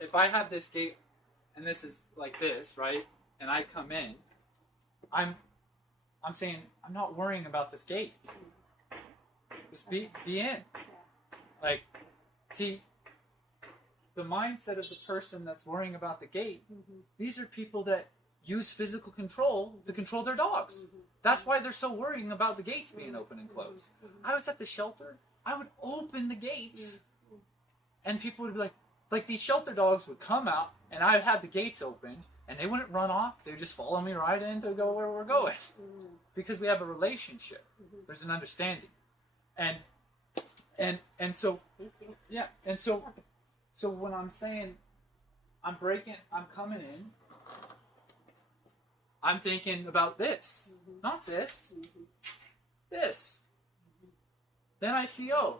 if I have this gate and this is like this, right? And I come in, I'm saying I'm not worrying about this gate. Just be in. Like, see, the mindset of the person that's worrying about the gate, these are people that use physical control to control their dogs. That's why they're so worrying about the gates being open and closed. I was at the shelter, I would open the gates, and people would be like these shelter dogs would come out, and I would have the gates open, and they wouldn't run off. They would just follow me right in to go where we're going. Because we have a relationship. There's an understanding. And so, yeah, and so when I'm saying I'm coming in, I'm thinking about this, not this, this. Then I see, oh,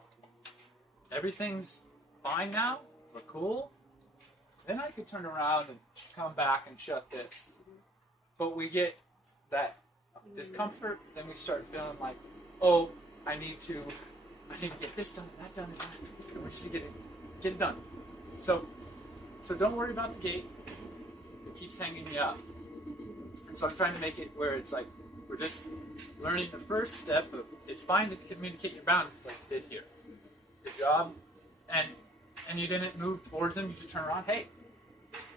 everything's fine now, we're cool. Then I could turn around and come back and shut this. But we get that discomfort, then we start feeling like, oh, I need to get this done, that done, and we're just to get it done. So don't worry about the gate. It keeps hanging me up. And so I'm trying to make it where it's like we're just learning the first step of it's fine to communicate your boundaries like you did here. Good job. And you didn't move towards them, you just turn around, hey,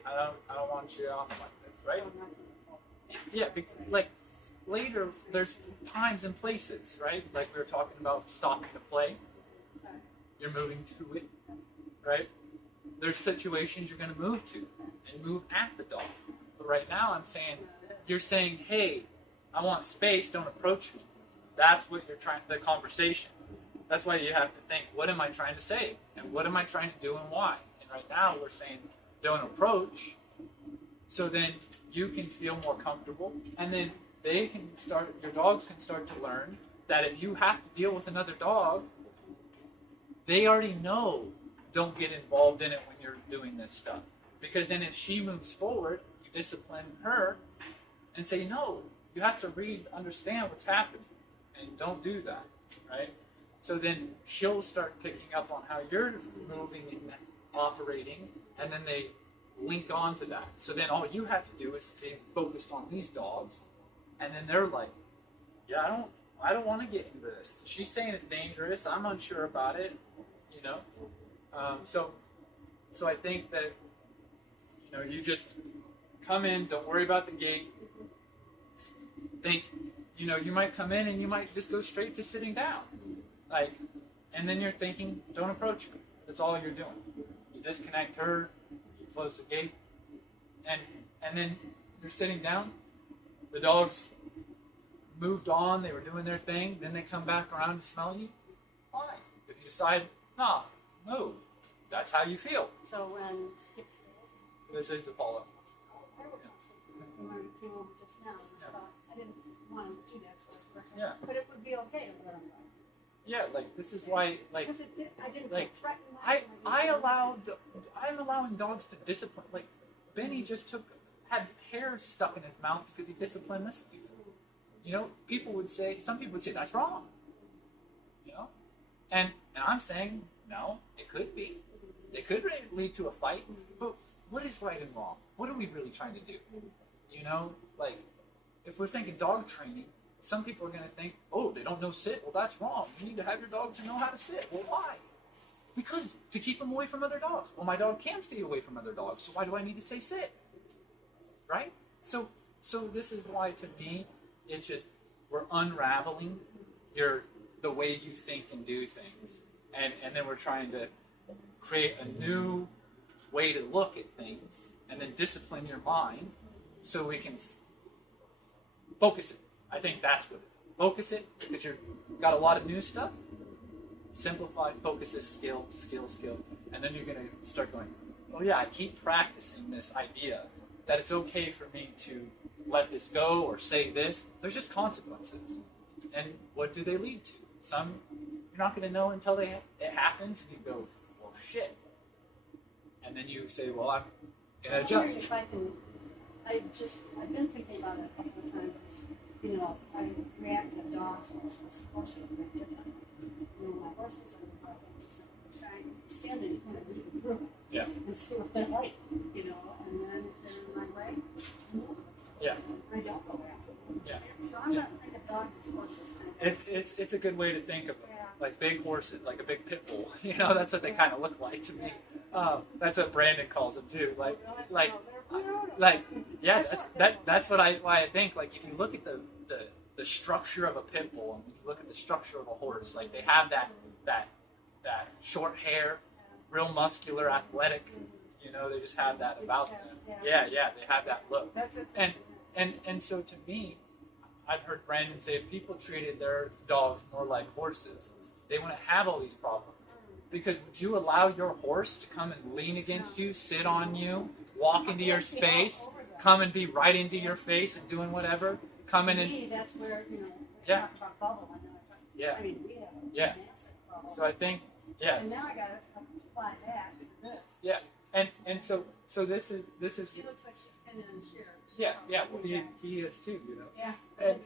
I don't want you off like this, right? Yeah, like later there's times and places, right? Like we were talking about stopping to play. You're moving to it, right? There's situations you're going to move to and move at the dog. But right now I'm saying, you're saying, hey, I want space, don't approach me. That's what you're trying, the conversation. That's why you have to think, what am I trying to say? And what am I trying to do and why? And right now we're saying, don't approach. So then you can feel more comfortable. And then your dogs can start to learn that if you have to deal with another dog, they already know don't get involved in it when you're doing this stuff. Because then if she moves forward, you discipline her and say, no, you have to understand what's happening. And don't do that, right? So then she'll start picking up on how you're moving and operating, and then they link on to that. So then all you have to do is stay focused on these dogs, and then they're like, yeah, I don't want to get into this. She's saying it's dangerous. I'm unsure about it, you know. So I think that, you know, you just come in, don't worry about the gate. Think, you know, you might come in and you might just go straight to sitting down. Like, and then you're thinking, don't approach her. That's all you're doing. You disconnect her, you close the gate, and then you're sitting down. The dogs moved on, they were doing their thing, then they come back around to smell you. Fine. If you decide, nah, move. That's how you feel. So when Skip... So this is Apollo. When I came over just now, I thought I didn't want to do that, so yeah. But it would be okay to let him go. Yeah, like this is why, like, because I didn't like, feel threatened. I'm allowing dogs to discipline. Like Benny just had hair stuck in his mouth because he disciplined this dude. You know, some people would say that's wrong. You know, and I'm saying no, it could be. It could lead to a fight, but what is right and wrong? What are we really trying to do? You know, like if we're thinking dog training. Some people are going to think, oh, they don't know sit. Well, that's wrong. You need to have your dog to know how to sit. Well, why? Because to keep them away from other dogs. Well, my dog can stay away from other dogs, so why do I need to say sit? Right? So this is why, to me, it's just we're unraveling the way you think and do things. And then we're trying to create a new way to look at things and then discipline your mind so we can focus it. I think that's what it is. Focus it, because you've got a lot of new stuff. Simplify, focus it, skill. And then you're going to start going, oh yeah, I keep practicing this idea that it's okay for me to let this go or say this. There's just consequences. And what do they lead to? Some you're not going to know until it happens, and you go, well, shit. And then you say, well, I'm going to adjust. If I can, I've been thinking about it a couple of times. You know, I react to dogs versus horses very differently. You know, my horses are just standing in front of the room. Yeah. and see what they're like, you know, and then if they're in my way, Yeah. I don't go after them. Yeah. So I'm not thinking dogs as horses kind of It's a good way to think of them. Yeah. Like big horses, like a big pit bull. You know, that's what they kind of look like to me. That's what Brandon calls them too. Yeah, that's why I think, like, if you look at the structure of a pit bull and you look at the structure of a horse, like, they have that short hair, real muscular, athletic. You know, they just have that about them. Yeah, they have that look. And so to me, I've heard Brandon say if people treated their dogs more like horses, they wouldn't have all these problems. Because would you allow your horse to come and lean against you, sit on you, walk into your space, come and be right into your face and doing whatever? Come in and... To me, that's where, you know, Yeah. talk about bubble. I know. Yeah. I mean, we have a Yeah. massive bubble. So I think, yeah. And now I got to apply that to this. Yeah. And so this is... She looks like she's kind of unsure. Yeah, well, he is too, you know. Yeah.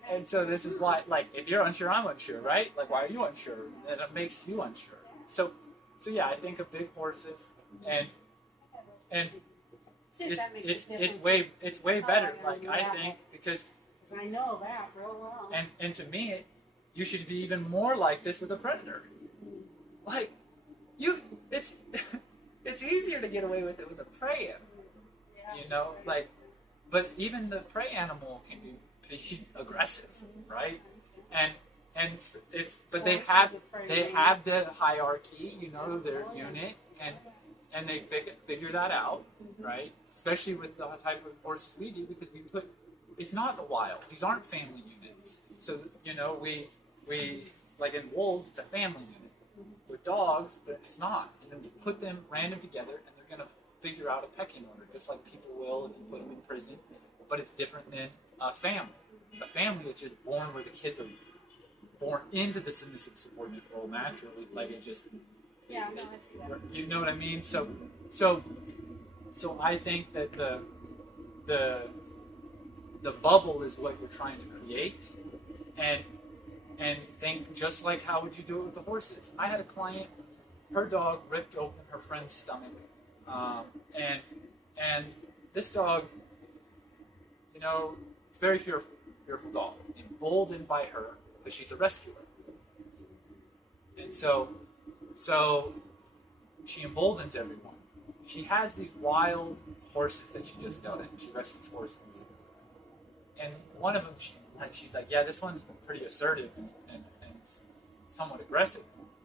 And so this is why, like, if you're unsure, I'm unsure, right? Like, why are you unsure? And it makes you unsure. So yeah, I think of big horses, and See if that makes a difference. it's way better. Like, I think, because I know that real well. and to me, you should be even more like this with a predator. Like, it's it's easier to get away with it with a prey animal, you know, like. But even the prey animal can be aggressive, right? And but they have the hierarchy, you know, their unit, and they figure that out, right? Especially with the type of horses we do, because it's not the wild; these aren't family units. So, you know, we like in wolves, it's a family unit. With dogs, it's not. And then we put them random together, and they're gonna figure out a pecking order, just like people will if you put them in prison. But it's different than a family. A family is just born where the kids are born into the submissive subordinate role naturally. Like, it just... Yeah, no, I see that. You know what I mean? So I think that the bubble is what you're trying to create, and think just like, how would you do it with the horses? I had a client, her dog ripped open her friend's stomach, and this dog, you know, it's a very fearful dog, emboldened by her, because she's a rescuer. And so she emboldens everyone. She has these wild horses that she just got in. She rescues horses. And one of them, she's like, yeah, this one's pretty assertive and somewhat aggressive.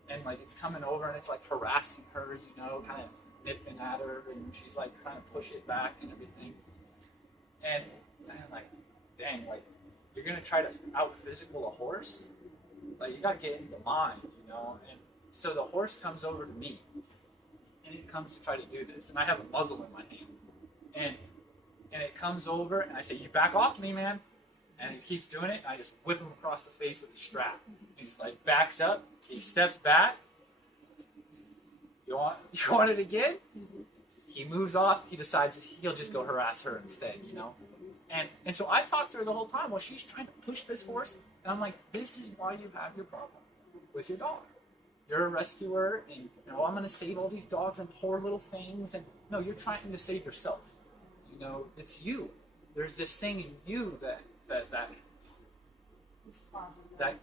And, like, it's coming over and it's, like, harassing her, you know, kind of nipping at her, and she's, like, trying to push it back and everything. And I'm like, dang, like, you're going to try to out-physical a horse? Like, you got to get into the mind, you know? And so the horse comes over to me, and it comes to try to do this. And I have a muzzle in my hand. And it comes over, and I say, you back off me, man. And he keeps doing it, and I just whip him across the face with the strap. He's like, backs up, he steps back. You want it again? He moves off, he decides he'll just go harass her instead, you know? And so I talked to her the whole time while she's trying to push this horse, and I'm like, this is why you have your problem with your dog. You're a rescuer, and, you know, I'm going to save all these dogs and poor little things, and no, you're trying to save yourself. You know, it's you. There's this thing in you that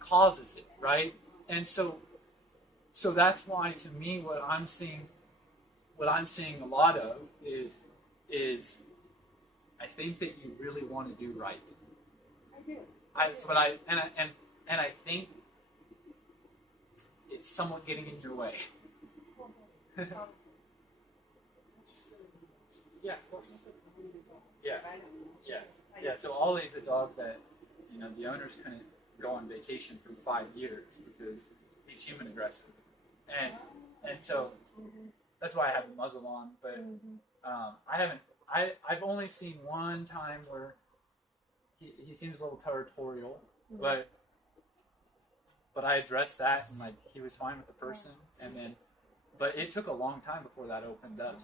causes it, right? And so that's why, to me, what I'm seeing a lot of is I think that you really want to do right. I do. I think it's somewhat getting in your way. Yeah. Yeah. So Ollie's a dog that, you know, the owners couldn't go on vacation for 5 years because he's human aggressive, and so that's why I have the muzzle on. But I've only seen one time where he seems a little territorial, but I addressed that, and, like, he was fine with the person, and then, but it took a long time before that opened up.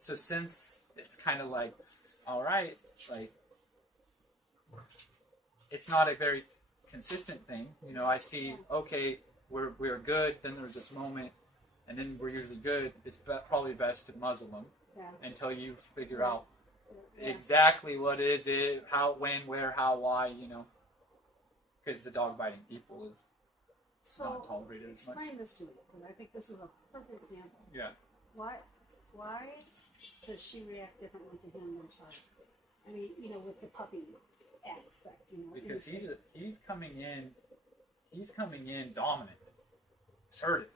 So since it's kind of like, all right, like, it's not a very consistent thing, you know. I see, okay, we're good. Then there's this moment and then we're usually good. It's probably best to muzzle them until you figure out exactly what is it, how, when, where, how, why, you know. Because the dog biting people is not tolerated as much. Explain this to me, because I think this is a perfect example. Yeah. Why does she react differently to him than Charlie? I mean, you know, with the puppy aspect, you know. Because he's coming in dominant, assertive.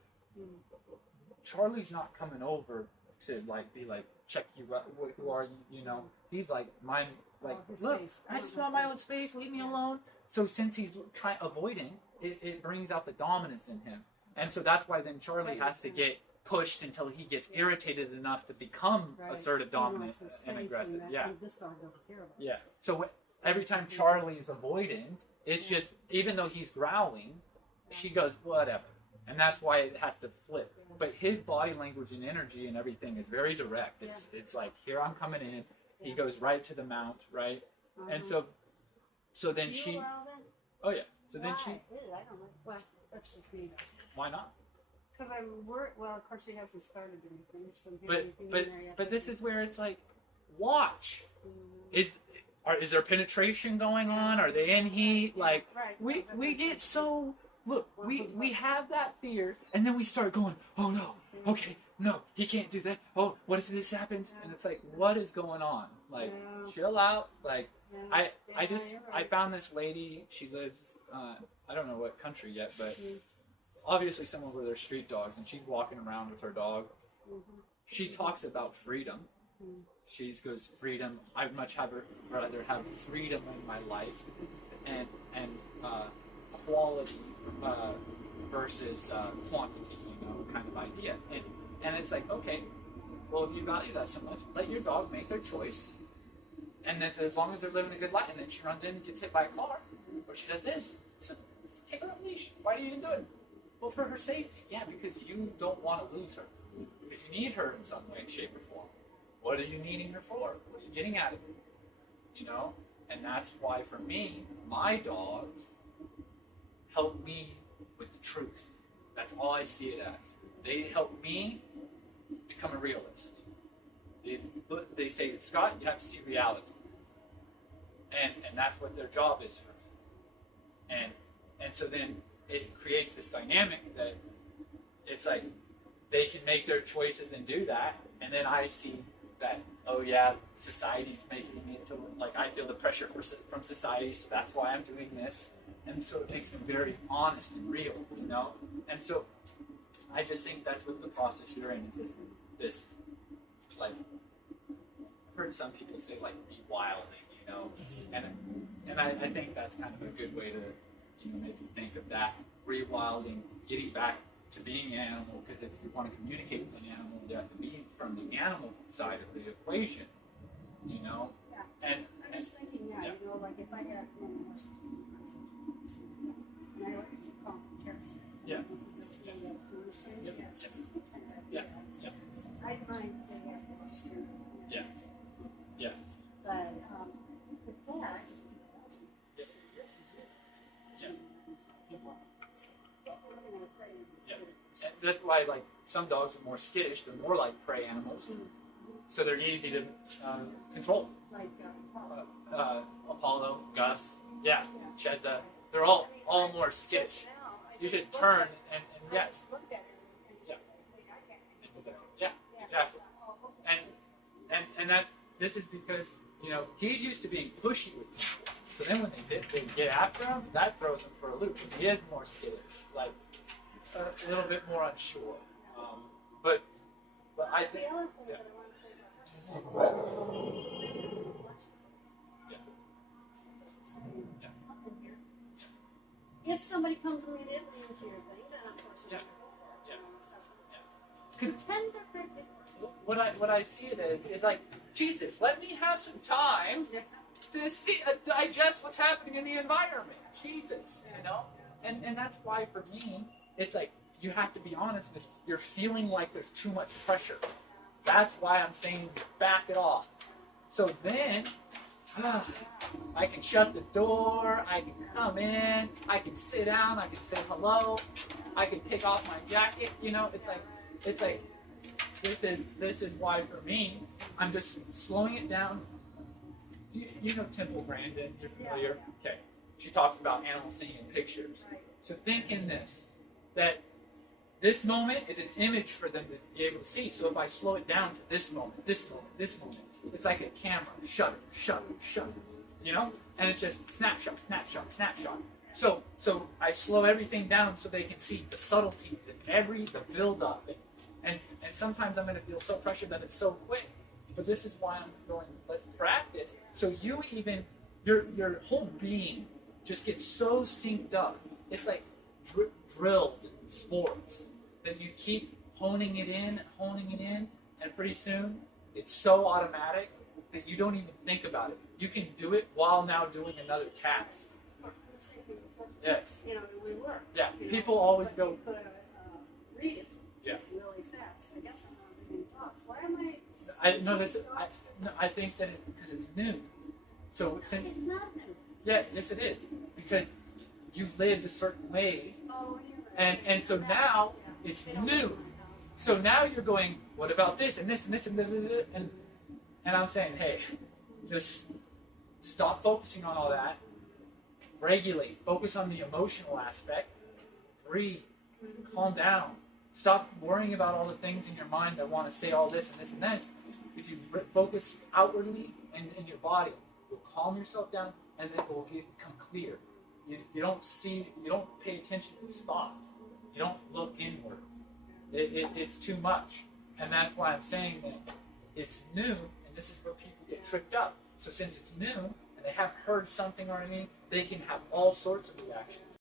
Charlie's not coming over to like be like, check you out, who are you, you know. He's like, mine, like, look, I just want my own space, leave me alone. So since he's avoiding, it brings out the dominance in him. And so that's why then Charlie has to get pushed until he gets irritated enough to become assertive, dominant, and aggressive. This dog doesn't care about yeah. So every time Charlie's avoiding, it's just, even though he's growling, she goes, whatever. And that's why it has to flip. But his body language and energy and everything is very direct. It's like, here I'm coming in. He goes right to the mount, right? And so then Do you she... allow that? Oh, yeah. So then Why? she... Ew, I don't know. Well, that's just me. Why not? Because I'm worried. Well, of course, she hasn't started anything. So But this is where it's like, watch. Is there penetration going on? Are they in heat? Like, we get so... Look, we have that fear, and then we start going, oh no, okay, no, he can't do that. Oh, what if this happens? And it's like, what is going on? Like, chill out. Like, I found this lady. She lives, I don't know what country yet, but obviously somewhere where there's street dogs, and she's walking around with her dog. She talks about freedom. She goes, freedom. I'd much rather have freedom in my life, and quality versus quantity, you know, kind of idea. And it's like, okay, well, if you value that so much, let your dog make their choice. And if, as long as they're living a good life, and then she runs in and gets hit by a car, or she does this, so take her on a leash. Why do you even do it? Well, for her safety. Yeah, because you don't want to lose her. Because you need her in some way, shape, or form. What are you needing her for? What are you getting out of it? You know? And that's why, for me, my dogs help me with the truth. That's all I see it as. They help me become a realist. They say, Scott, you have to see reality. And that's what their job is for me. And so then it creates this dynamic that it's like they can make their choices and do that, and then I see that, oh yeah, society's making me into, like, I feel the pressure from society, so that's why I'm doing this. And so it makes me very honest and real, you know? And so I just think that's what the process you're in is this like, I've heard some people say, like, rewilding, you know? And I think that's kind of a good way to, you know, maybe think of that, rewilding, getting back to being an animal, because if you want to communicate with an animal, you have to be from the animal side of the equation, you know? Yeah. And I'm just thinking now, you know, like if I had one of those, and I like to call them cats. Yeah. You understand? Yep. Cats. Yeah. Yep. I mind they have the most. Yeah. Yeah. But with that, I just Yeah. Yeah. Yeah. And that's why, like, some dogs are more skittish. They're more like prey animals, so they're easy to control. Like Apollo, Gus, Cheza. They're all more skittish. You just turn and yes. Yeah. Yeah. Exactly. And this is because, you know, he's used to being pushy with people. So then when they get after him, that throws him for a loop. He is more skittish, like a little bit more unsure. But I think. The other thing that I want to say about if somebody comes immediately into your thing, then of course what I see it is like, Jesus, let me have some time to digest what's happening in the environment. Jesus, you know? And that's why for me, it's like, you have to be honest with, you're feeling like there's too much pressure. That's why I'm saying back it off. So then, I can shut the door, I can come in, I can sit down, I can say hello, I can take off my jacket, you know, it's like, it's like, this is why for me, I'm just slowing it down. You know Temple Grandin, you're familiar? Okay. She talks about animals seeing in pictures. So think in this, that this moment is an image for them to be able to see. So if I slow it down to this moment, this moment, this moment, it's like a camera, shutter, shutter, shutter, you know? And it's just snapshot, snapshot, snapshot. So I slow everything down so they can see the subtleties and the build up. And sometimes I'm going to feel so pressured that it's so quick. But this is why I'm going, let's practice. So you even, your whole being just gets so synced up. It's like drills in sports that you keep honing it in, and pretty soon it's so automatic that you don't even think about it. You can do it while now doing another task. Yes. You know, we work. Yeah. You know, people always but go. You could read it. Yeah. Really fast. I guess I'm not reading thoughts. Why am I? I think that because it's new. So since, It's not new. yeah, yes it is, because you've lived a certain way, Oh, you're right. and so now it's new. So now you're going, what about this and this and this and I'm saying, hey, just stop focusing on all that. Regulate. Focus on the emotional aspect. Breathe. Calm down. Stop worrying about all the things in your mind that want to say all this and this and this. If you focus outwardly in your body, you'll calm yourself down, and it will become clear. You don't pay attention to these thoughts. You don't look inward. It's too much. And that's why I'm saying that it's new, and this is where people get tripped up. So since it's new, and they haven't heard something or anything, they can have all sorts of reactions.